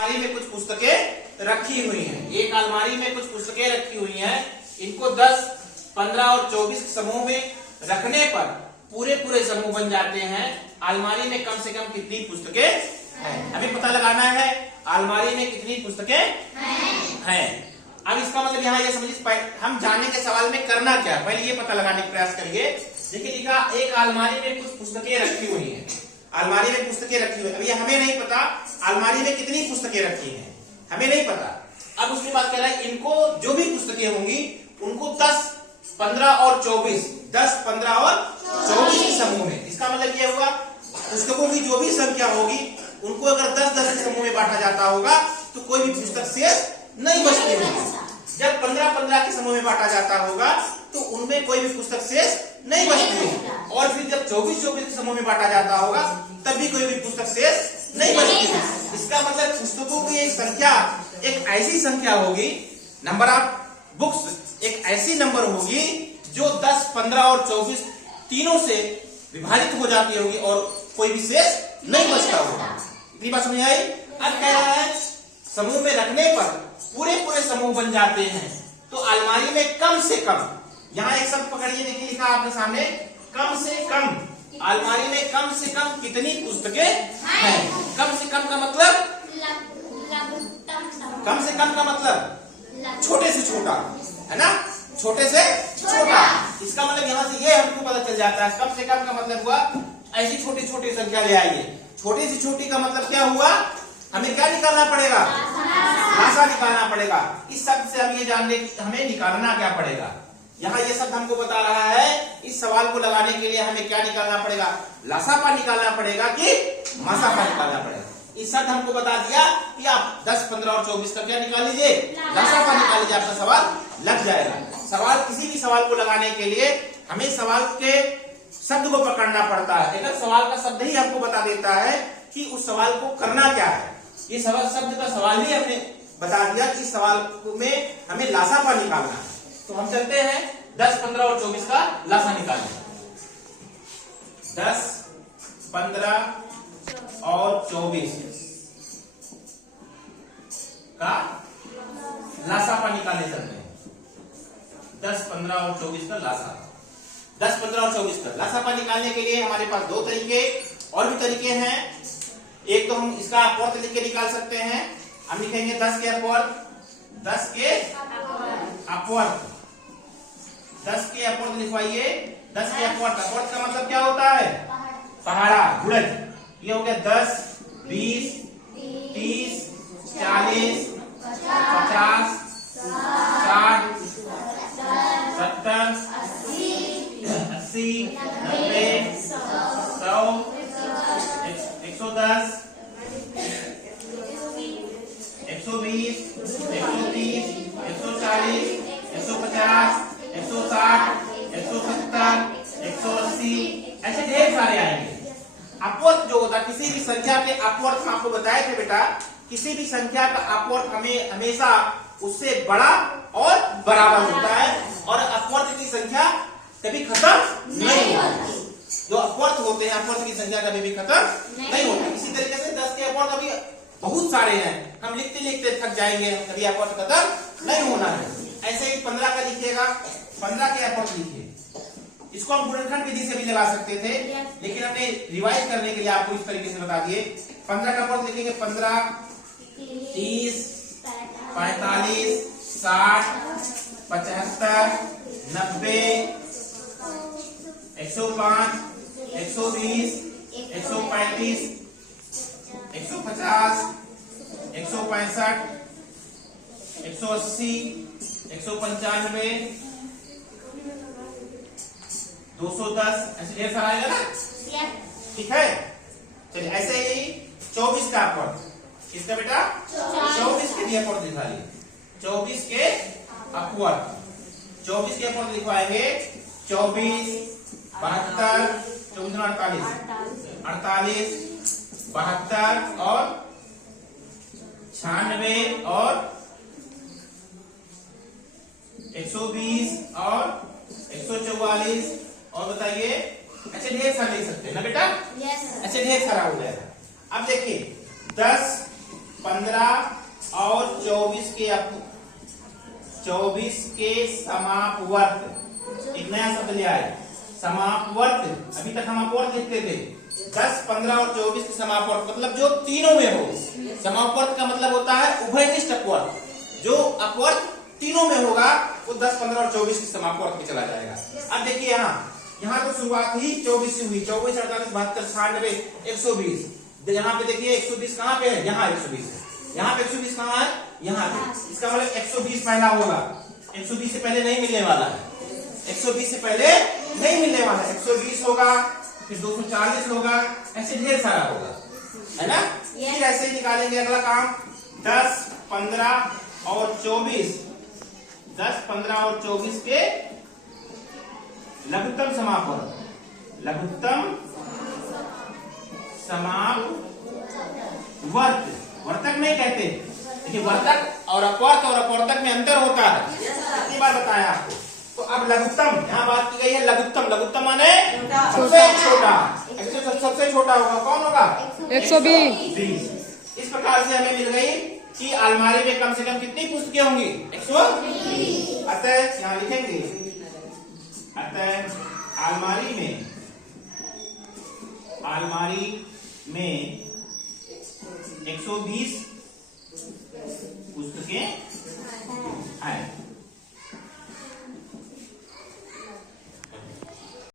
अलमारी में कुछ पुस्तकें रखी हुई हैं। एक अलमारी में कुछ पुस्तकें रखी हुई हैं। इनको 10, 15 और 24 समूह में रखने पर पूरे पूरे समूह बन जाते हैं। अलमारी में कम से कम कितनी पुस्तकें हैं, हमें पता लगाना है। अलमारी में कितनी पुस्तकें हैं। अब इसका मतलब यहाँ ये समझिए, हम जानने के सवाल में करना क्या है, पहले ये पता लगाने का प्रयास करिए। देखिए लिखा, एक अलमारी में कुछ पुस्तकें रखी हुई हैं। अलमारी में पुस्तकें रखी हुई है। अब ये हमें नहीं पता अलमारी में कितनी पुस्तकें रखी हैं, हमें नहीं पता। अब उसके बाद कह रहा है इनको जो भी पुस्तकें होंगी उनको 10, 15 और 24, 10, 15 और 24 के समूह में। इसका मतलब ये हुआ पुस्तकों की जो भी संख्या होगी उनको अगर 10-10 के समूह में बांटा जाता होगा तो कोई भी पुस्तक शेष नहीं बचती होगी। जब 15-15 के समूह में बांटा जाता होगा तो उनमें कोई भी पुस्तक शेष नहीं बचती होगी। और फिर जब 24-24 के समूह में बांटा जाता होगा तब भी कोई भी पुस्तक शेष नहीं बचती होगी। इसका मतलब पुस्तकों की एक संख्या एक ऐसी संख्या होगी, नंबर ऑफ बुक्स एक ऐसी नंबर होगी जो 10, 15 और 24 तीनों से विभाजित हो जाती होगी और कोई भी शेष नहीं बचता होगा। इतनी बात समझ आई। अब कह रहा है समूह में रखने पर पूरे पूरे समूह बन जाते हैं। तो अलमारी में कम से कम, यहाँ एक शब्द पकड़िए, देखिए लिखा आपके सामने, कम से कम। अलमारी में कम से कम कितनी पुस्तकें हैं। कम से कम का मतलब, कम से कम का मतलब छोटे से छोटा, है ना, छोटे से छोटा। इसका मतलब यहाँ से ये हमको पता चल जाता है, कम से कम का मतलब हुआ ऐसी छोटी छोटी संख्या ले आइए। छोटी से छोटी का मतलब क्या हुआ, हमें क्या निकालना पड़ेगा, भाषा निकालना पड़ेगा। इस शब्द से हम ये जानने की हमें निकालना क्या पड़ेगा। यहाँ ये शब्द हमको बता रहा है इस सवाल को लगाने के लिए हमें क्या निकालना पड़ेगा, लसापा निकालना पड़ेगा कि मसापा निकालना पड़ेगा। इस शब्द हमको बता दिया कि आप 10, 15 और 24 का क्या निकाल लीजिए, लसापा निकाल लीजिए, आपका सवाल लग जाएगा। सवाल, किसी भी सवाल को लगाने के लिए हमें सवाल के शब्द को पकड़ना पड़ता है। अगर सवाल का शब्द ही हमको बता देता है कि उस सवाल को करना क्या है, ये सवाल शब्द का सवाल ही हमने बता दिया कि सवाल में हमें लासापा निकालना है। तो हम चलते हैं 10, 15 और 24 का लासा निकालने। 10, 15 और 24 का लासापा निकालने चलते हैं। 10, 15 और 24 का लासा, 10, 15 और 24 का लासापा निकालने के लिए हमारे पास दो तरीके और भी तरीके हैं। एक तो हम इसका अपवर्त लिख के निकाल सकते हैं। हम लिखेंगे 10 के अपवर्त, 10 के अपवर्त, 10 के अपवर्त लिखवाइए। 10 के अपवर्त, अपवर्त का मतलब क्या होता है, पहाड़ा, गुणज। ये हो गया 10, 20, 30, 40, 50, 60, 70, 80, 90, 100, 110, 120, 130, 140, 150, 160, 170, 180, ऐसे ढेर सारे आएंगे। अपवर्त जो होता है, किसी भी संख्या के अपवर्त हम आपको बताए थे बेटा, किसी भी संख्या का अपवर्त हमें हमेशा उससे बड़ा और बराबर होता है और अपवर्त की संख्या कभी खत्म नहीं होती। जो अपवर्त होते हैं, अपवर्त की संख्या कभी भी खत्म नहीं होती। इसी तरीके से 10 के अपवर्त अभी बहुत सारे हैं, हम लिखते लिखते थक जाएंगे, कभी अपवर्त खत्म नहीं होना है। ऐसे ही 15 का लिखिएगा, 15 के अपवर्त लिखिए। इसको हम गुणनखंड विधि से भी लगा सकते थे, लेकिन हमने रिवाइज करने के लिए आपको इस तरीके से बता दिए। 15 का अपवर्त लिखेंगे 15, 30, 45, 60, 75, 90, 105, 120, 135, 150, 165, 180, 195, 210, ऐसे ढेर सारा आएगा ना, ठीक है। चलिए ऐसे ही 24 का अपवर्त, किसका बेटा, 24 के भी अपवर्त लिखा लिए। 24 के अपवर्त, 24 के अपवर्त लिखवाएंगे 24, 72, 24, 48, 72 और 96 और 120 और 144 और बताइए, ऐसे ढेर सारा लिख सकते हैं ना बेटा, ऐसे ढेर सारा हो जाएगा। अब देखिए 10, 15 और 24 के 24 के समापवर्त। एक नया शब्द ले आए, समापवर्त। अभी तक हम अपवर्त लिखते थे। 10, 15 और 24 के समापवर्त मतलब जो तीनों में हो। समापवर्त का मतलब होता है उभयनिष्ठ अपवर्त। जो अपवर्त तीनों में होगा वो 10, 15 और 24 के समापवर्त में चला जाएगा। अब देखिए यहाँ तो शुरुआत ही 24 से हुई। 24, 48, 72, 96, 120। यहाँ पे देखिए 120 कहाँ पे है? यहाँ 120 है। यहाँ पे 120 कहाँ है? यहाँ पे। इसका मतलब 120 पहला होगा। 120 से पहले नहीं मिलने वाला है। 120 से पहले नहीं मिलने वाला है। 120 होगा, फिर 240 होगा, ऐसे ढेर सारा होगा, है ना? फिर ऐसे ही निकालेंगे अगला काम। 10, 15 और 24। 10, 15 और 24 के लघुत्तम समापवर्त। लघुत्तम समापवर्त। वर्तक नहीं कहते। देखिए वर्तक और अपवर्तक में अंतर होता है। कितनी बार बताया आपको। तो अब लघुत्तम, यहाँ बात की गई है लघुत्तम। लघुत्तम माने सबसे छोटा। सबसे छोटा होगा कौन होगा? 120। इस प्रकार से हमें मिल गई कि अलमारी में कम से कम कितनी पुस्तकें होंगी? 120। अतः यहाँ लिखेंगे, अतः अलमारी में 120 पुस्तकें हैं।